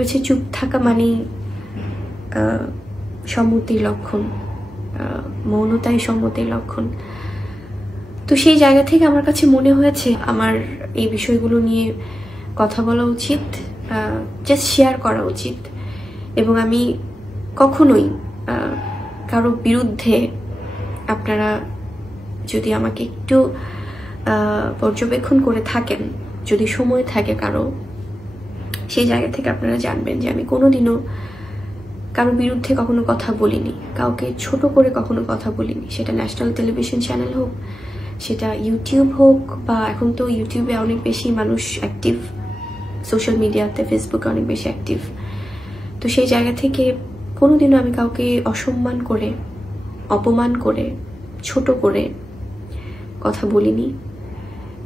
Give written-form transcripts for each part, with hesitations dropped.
হচ্ছে চুপ থাকা মানেই সম্মতির লক্ষণ, মৌনতাই সম্মতির লক্ষণ। তো সেই জায়গা থেকে আমার কাছে মনে হয়েছে আমার এই বিষয়গুলো নিয়ে কথা বলা উচিত, জাস্ট শেয়ার করা উচিত। এবং আমি কখনোই কারো বিরুদ্ধে, আপনারা যদি আমাকে একটু পর্যবেক্ষণ করে থাকেন, যদি সময় থাকে কারো, সেই জায়গা থেকে আপনারা জানবেন যে আমি কোনোদিনও কারো বিরুদ্ধে কখনো কথা বলিনি, কাউকে ছোট করে কখনো কথা বলিনি। সেটা ন্যাশনাল টেলিভিশন চ্যানেল হোক, সেটা ইউটিউব হোক, বা এখন তো ইউটিউবে অনেক বেশি মানুষ অ্যাক্টিভ, সোশ্যাল মিডিয়াতে, ফেসবুকে অনেক বেশি অ্যাক্টিভ। তো সেই জায়গা থেকে কোনোদিনও আমি কাউকে অসম্মান করে, অপমান করে, ছোট করে কথা বলিনি,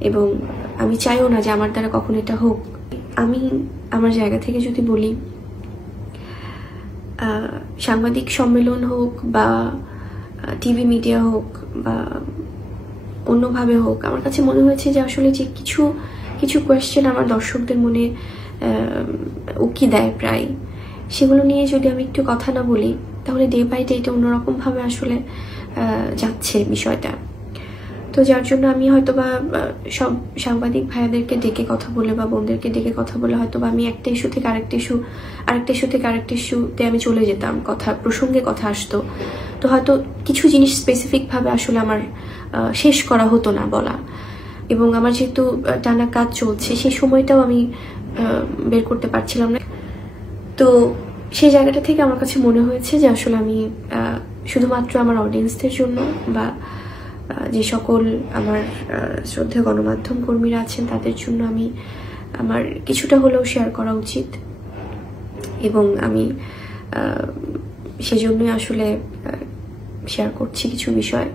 এবং আমি চাইও না যে আমার দ্বারা কখনো এটা হোক। আমি আমার জায়গা থেকে যদি বলি, সাংবাদিক সম্মেলন হোক বা টিভি মিডিয়া হোক বা অন্যভাবে হোক, আমার কাছে মনে হয়েছে যে আসলে যে কিছু কিছু কোয়েশ্চেন আমার দর্শকদের মনে উকি দেয় প্রায়, সেগুলো নিয়ে যদি আমি একটু কথা না বলি, তাহলে ডে বাই ডে এটা অন্যরকমভাবে আসলে যাচ্ছে বিষয়টা। তো যার জন্য আমি হয়তোবা সব সাংবাদিক ভাইয়াদেরকে ডেকে কথা বলে বা বোনদেরকে ডেকে কথা বলে হয়তোবা আমি একটা ইস্যু থেকে আরেকটা ইস্যু থেকে আরেকটা ইস্যুতে আমি চলে যেতাম, প্রসঙ্গে কথা আসতো। তো হয়তো কিছু জিনিস স্পেসিফিকভাবে আসলে আমার শেষ করা হতো না বলা, এবং আমার যেহেতু টানা কাজ চলছে, সেই সময়টাও আমি বের করতে পারছিলাম না। তো সেই জায়গাটা থেকে আমার কাছে মনে হয়েছে যে আসলে আমি শুধুমাত্র আমার অডিয়েন্সদের জন্য বা যে সকল আমার শ্রদ্ধেয় গণমাধ্যম কর্মীরা আছেন তাদের জন্য আমি আমার কিছুটা হলেও শেয়ার করা উচিত। এবং আমি সেজন্যই আসলে শেয়ার করছি কিছু বিষয়।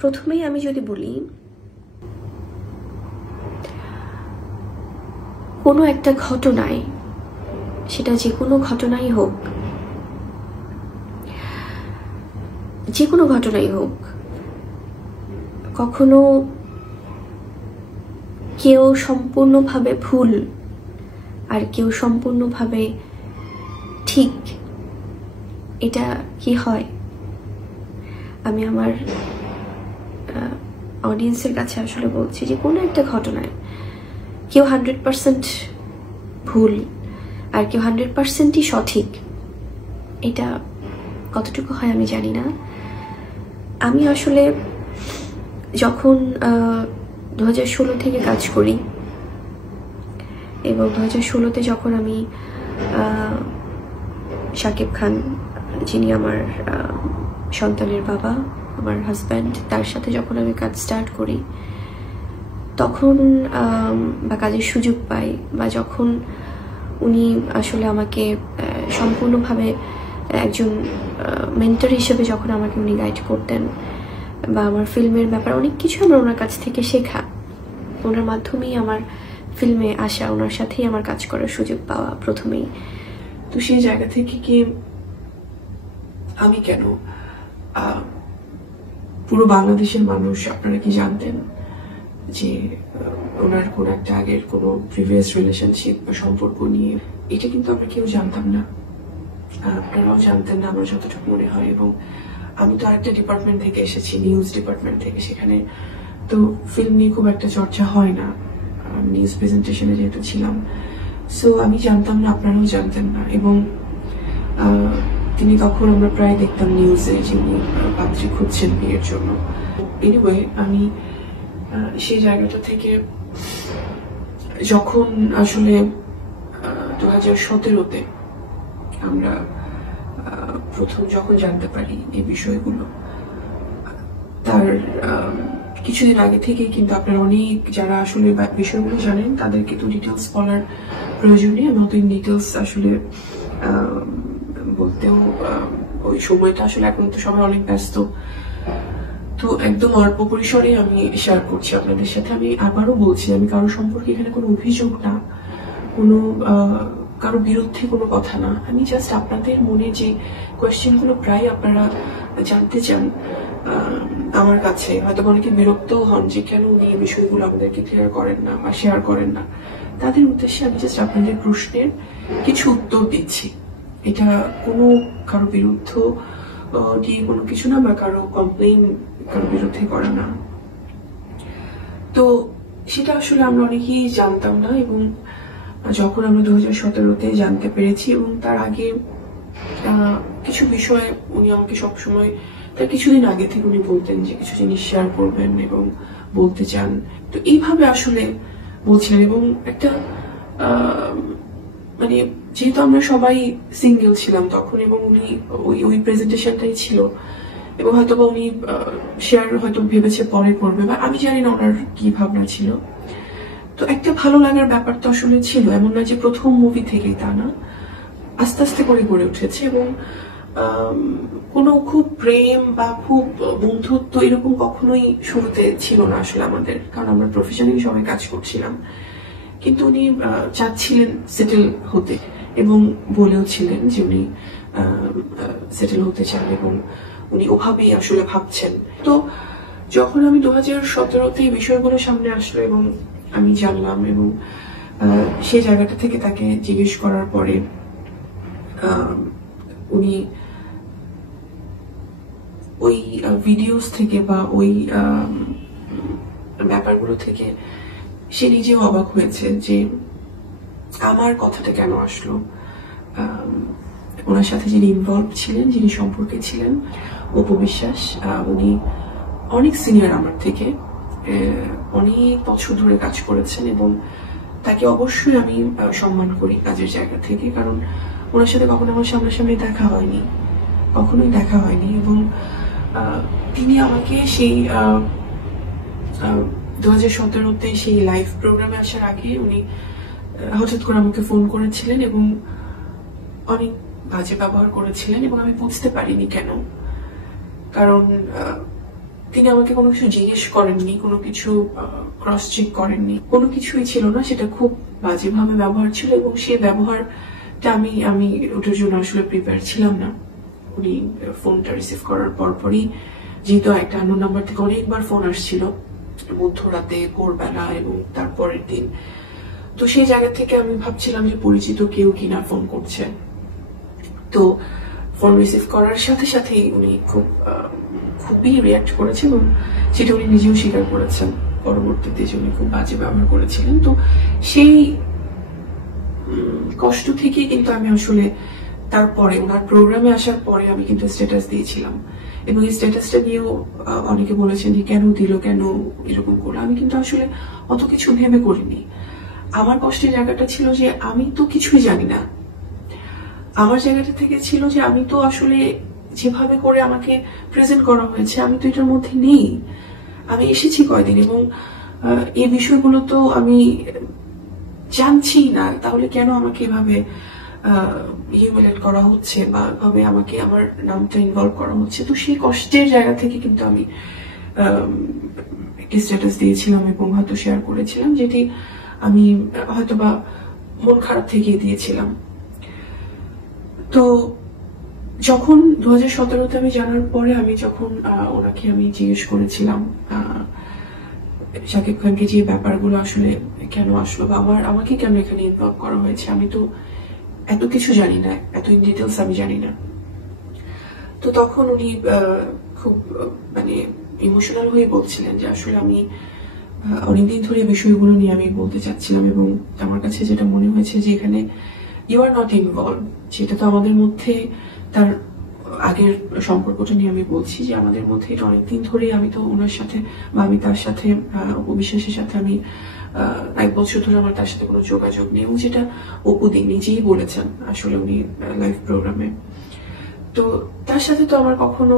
প্রথমেই আমি যদি বলি, কোনো একটা ঘটনায়, সেটা যে কোনো ঘটনাই হোক, যে কোনো ঘটনাই হোক, কখনো কেউ সম্পূর্ণভাবে ভুল আর কেউ সম্পূর্ণভাবে ঠিক, এটা কি হয়? আমি আমার অডিয়েন্সের কাছে আসলে বলছি যে কোনো একটা ঘটনায় কেউ 100% ভুল আর কেউ 100%ই সঠিক, এটা কতটুকু হয় আমি জানি না। আমি আসলে যখন 2016 থেকে কাজ করি, এবং 2016-তে যখন আমি শাকিব খান, যিনি আমার সন্তানের বাবা, আমার হাজব্যান্ড, তার সাথে যখন আমি কাজ স্টার্ট করি, তখন বা কাজের সুযোগ পাই, বা যখন উনি আসলে আমাকে সম্পূর্ণভাবে একজন মেন্টর হিসেবে যখন আমাকে উনি গাইড করতেন, বা আমার ফিল্মের ব্যাপারে অনেক কিছু আমার ওনার কাছ থেকে শেখা, ওনার মাধ্যমেই আমার ফিল্মে আসা, ওনার সাথেই আমার কাজ করার সুযোগ পাওয়া প্রথমেই। তো সেই জায়গা থেকে কি আমি কেন, পুরো বাংলাদেশের মানুষ, আপনারা কি জানতেন যে ওনার কোন একটা আগের কোনো প্রিভিয়াস রিলেশনশিপ বা সম্পর্ক নিয়ে? এটা কিন্তু আমরা কেউ জানতাম না, আপনারাও জানতেন না আমার যতটুকু মনে হয়। এবং আমি তো আরেকটা ডিপার্টমেন্ট থেকে এসেছি, নিউজ ডিপার্টমেন্ট থেকে, সেখানে তো ফিল্ম নিয়ে খুব একটা চর্চা হয় না, নিউজ প্রেজেন্টেশনে যেহেতু ছিলাম। সো আমি জানতাম না, আপনারাও জানতেন না। এবং তিনি তখন আমরা প্রায় দেখতাম নিউজে যিনি পাত্রী খুঁজছেন বিয়ের জন্য। এনিওয়ে, আমি সেই জায়গাটা থেকে যখন আসলে 2017-তে আমরা প্রথম যখন জানতে পারি এই বিষয়গুলো, তার কিছুদিন আগে থেকে কিন্তু আপনারা অনেক যারা আসলে বিষয়গুলো জানেন তাদেরকে তো ডিটেলস বলার প্রয়োজন নেই। আমি অত ডিটেলস আসলে বলতেও ওই সময়টা আসলে এখন তো সবাই অনেক ব্যস্ত, তো একদম অল্প পরিসরে আমি শেয়ার করছি আপনাদের সাথে। আমি আবারও বলছি, আমি কারো সম্পর্কে এখানে কোনো অভিযোগ না, কোনো কারো বিরুদ্ধে কোনো কথা না। আমি জাস্ট আপনাদের মনে যে কোয়েশ্চেনগুলো প্রায় আপনারা জানতে চান আমার কাছে, হয়তো অনেকে বিরক্তও হন যে কেন উনি এই বিষয়গুলো আমাদেরকে ক্লিয়ার করেন না বা শেয়ার করেন না। তাদের উদ্দেশ্যে আমি জাস্ট আপনাদের প্রশ্নের কিছু উত্তর দিচ্ছি। এটা কোনো কারো বিরুদ্ধ দিয়ে কোনো কিছু না, বা কারো কমপ্লেইন কারো বিরুদ্ধে করা না। তো সেটা আসলে আমরা অনেকেই জানতাম না, এবং যখন আমরা 2017-তে জানতে পেরেছি, এবং তার আগে কিছু বিষয়ে উনি আমাকে সবসময়, তার কিছুদিন আগে থেকে উনি বলতেন যে কিছু জিনিস শেয়ার করবেন এবং বলতে চান। তো এইভাবে আসলে বলছিলেন, এবং একটা মানে যেহেতু আমরা সবাই সিঙ্গেল ছিলাম তখন, এবং উনি ওই প্রেজেন্টেশনটাই ছিল, এবং হয়তো বা উনি শেয়ার হয়তো ভেবেছে পরে করবে, বা আমি জানি না ওনার কি ভাবনা ছিল। তো একটা ভালো লাগার ব্যাপার তো আসলে ছিল, এমন না যে প্রথম মুভি থেকেই, তা না, আস্তে আস্তে করে গড়ে উঠেছে। এবং কোনো খুব প্রেম বা খুব বন্ধুত্ব এরকম কখনোই শুরুতে ছিল না আসলে আমাদের, কারণ আমরা প্রফেশনালি সবাই কাজ করছিলাম। কিন্তু উনি চাচ্ছিলেন সেটেল হতে, এবং বলেও ছিলেন যে উনি সেটেল হতে চান, এবং উনি ওভাবেই আসলে ভাবছেন। তো যখন আমি 2017-তে এই বিষয়গুলো সামনে আসলো এবং আমি জানলাম, এবং সেই জায়গাটা থেকে তাকে জিজ্ঞেস করার পরে উনি ওই ভিডিওস থেকে বা ওই ব্যাপারগুলো থেকে সে নিজেও অবাক হয়েছে যে আমার কথাটা কেন আসলো। ওনার সাথে যিনি ইনভলভ ছিলেন, যিনি সম্পর্কে ছিলেন, অপু বিশ্বাস, উনি অনেক সিনিয়র আমার থেকে, অনেক বছর ধরে কাজ করেছেন, এবং তাকে অবশ্যই আমি সম্মান করি কাজের জায়গা থেকে, কারণ ওনার সাথে কখনো আমার সামনাসামনি দেখা হয়নি, কখনোই দেখা হয়নি। এবং তিনি আমাকে সেই 2017-তে সেই লাইভ প্রোগ্রামে আসার আগে উনি হঠাৎ করে আমাকে ফোন করেছিলেন, এবং অনেক বাজে ব্যবহার করেছিলেন, এবং আমি বুঝতে পারিনি কেন। কারণ তিনি আমাকে কোনো কিছু জিজ্ঞেস করেননি, কোনো কিছু ক্রস চেক করেননি, কোনো কিছুই ছিল না, সেটা খুব বাজেভাবে ব্যবহার ছিল। এবং সেই ব্যবহারটা আমি ওটার জন্য আসলে প্রিপেয়ার ছিলাম না। উনি ফোনটা রিসিভ করার পরপরই, যেহেতু একটা আননোন নাম্বার থেকে অনেকবার ফোন আসছিল মধ্যরাতে, ভোরবেলা এবং তারপরের দিন, তো সেই জায়গা থেকে আমি ভাবছিলাম যে পরিচিত কেউ কিনা ফোন করছে। তো ফোন রিসিভ করার সাথে সাথেই উনি খুবই রিয়াক্ট করেছেন, এবং সেটা উনি নিজেও স্বীকার করেছেন পরবর্তীতে যে উনি খুব বাজে ব্যবহার করেছিলেন। তো সেই কষ্ট থেকে কিন্তু আমি আসলে তারপরে ওনার প্রোগ্রামে আসার পরে আমি কিন্তু স্ট্যাটাস দিয়েছিলাম, এবং এই স্ট্যাটাসটা নিয়েও অনেকে বলেছেন যে কেন দিল, কেন এরকম করলো। আমি কিন্তু আসলে অত কিছু ভেবে করিনি। আমার কষ্টের জায়গাটা ছিল যে আমি তো কিছুই জানি না। আমার জায়গাটা থেকে ছিল যে আমি তো আসলে যেভাবে করে আমাকে প্রেজেন্ট করা হয়েছে, আমি তো এটার মধ্যে নেই। আমি এসেছি কয়দিন, এবং এই বিষয়গুলো তো আমি জানছি না, তাহলে কেন আমাকে এভাবে হিউমিলেট করা হচ্ছে, বা এভাবে আমাকে আমার নামটা ইনভলভ করা হচ্ছে। তো সেই কষ্টের জায়গা থেকে কিন্তু আমি একটি স্ট্যাটাস দিয়েছিলাম, এবং হয়তো শেয়ার করেছিলাম, যেটি আমি হয়তোবা মন খারাপ থেকে দিয়েছিলাম। তো যখন 2017-তে আমি জানার পরে, আমি যখন ওনাকে আমি জিজ্ঞেস করেছিলাম শাকিব খানকে যে ব্যাপারগুলো আসলে কেন আসলো, বা আমাকে কেন এখানে ইনভলভ করা হয়েছে, আমি তো এত কিছু জানি না, এত ইন ডিটেলস আমি জানি না। তো তখন উনি খুব মানে ইমোশনাল হয়ে বলছিলেন যে আসলে আমি অনেকদিন ধরে বিষয়গুলো নিয়ে আমি বলতে চাচ্ছিলাম, এবং আমার কাছে যেটা মনে হয়েছে যে এখানে ইউ আর নট ইনভলভ, যেটা তো আমাদের মধ্যে, তার আগের সম্পর্কটা নিয়ে আমি বলছি যে আমাদের মধ্যে এটা অনেকদিন ধরেই, আমি তো ওনার সাথে বা আমি তার সাথে, অবিশ্বাসের সাথে আমি 1 বছর ধরে আমার তার সাথে কোনো যোগাযোগ নেই, এবং যেটা অপুদি নিজেই বলেছেন আসলে উনি লাইভ প্রোগ্রামে। তো তার সাথে তো আমার কখনো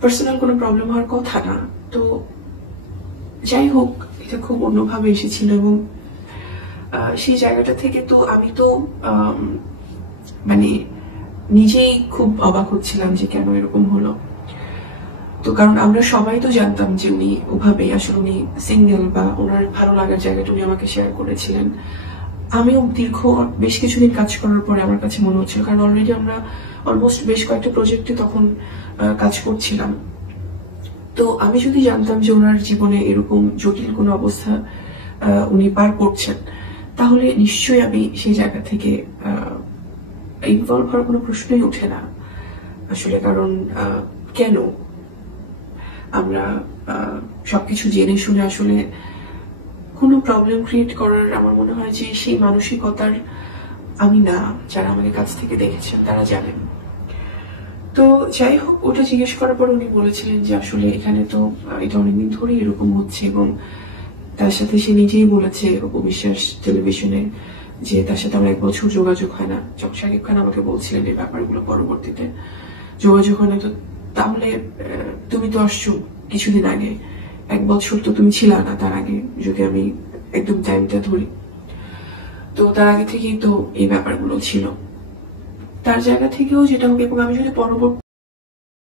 পার্সোনাল কোনো প্রবলেম হওয়ার কথা না। তো যাই হোক, এটা খুব অন্যভাবে এসেছিল, এবং সেই জায়গাটা থেকে তো আমি তো মানে নিজেই খুব অবাক হচ্ছিলাম যে কেন এরকম হলো। তো কারণ আমরা সবাই তো জানতাম যে উনি ওভাবেই আসলে উনি সিঙ্গেল, বা ওনার ভালো লাগার জায়গাটা উনি আমাকে শেয়ার করেছিলেন। আমিও দীর্ঘ বেশ কিছুদিন কাজ করার পরে আমার কাছে মনে হচ্ছিল, কারণ অলরেডি আমরা অলমোস্ট বেশ কয়েকটা প্রজেক্টে তখন কাজ করছিলাম। তো আমি যদি জানতাম যে ওনার জীবনে এরকম জটিল কোনো অবস্থা উনি পার করছেন, তাহলে নিশ্চয়ই আমি সেই জায়গা থেকে ইনভলভ হওয়ার কোনো প্রশ্নই ওঠে না আসলে। কারণ কেন আমরা সবকিছু জেনে শুনে আসলে কোনো প্রবলেম ক্রিয়েট করার, আমার মনে হয় যে সেই মানসিকতার আমি না, যারা আমাকে কাছ থেকে দেখেছেন তারা জানেন। তো যাই হোক, ওটা জিজ্ঞেস করার পর উনি বলেছিলেন যে আসলে এখানে তো এটা অনেকদিন ধরেই এরকম হচ্ছে, এবং তার সাথে সে নিজেই বলেছে উপবিশ্বাস টেলিভিশনে যে তার সাথে আমার 1 বছর যোগাযোগ হয় না। যখন শাকিব খান আমাকে বলছিলেন এই ব্যাপারগুলো, পরবর্তীতে যোগাযোগ হয় না। তো তাহলে তুমি তো আসছো কিছুদিন আগে, 1 বছর তো তুমি ছিল না তার আগে, যদি আমি একদম টাইমটা ধরি। তো তার আগে থেকেই তো এই ব্যাপারগুলো ছিল। তার জায়গা থেকেও যেটা হোক, এবং আমি যদি পরবর্তী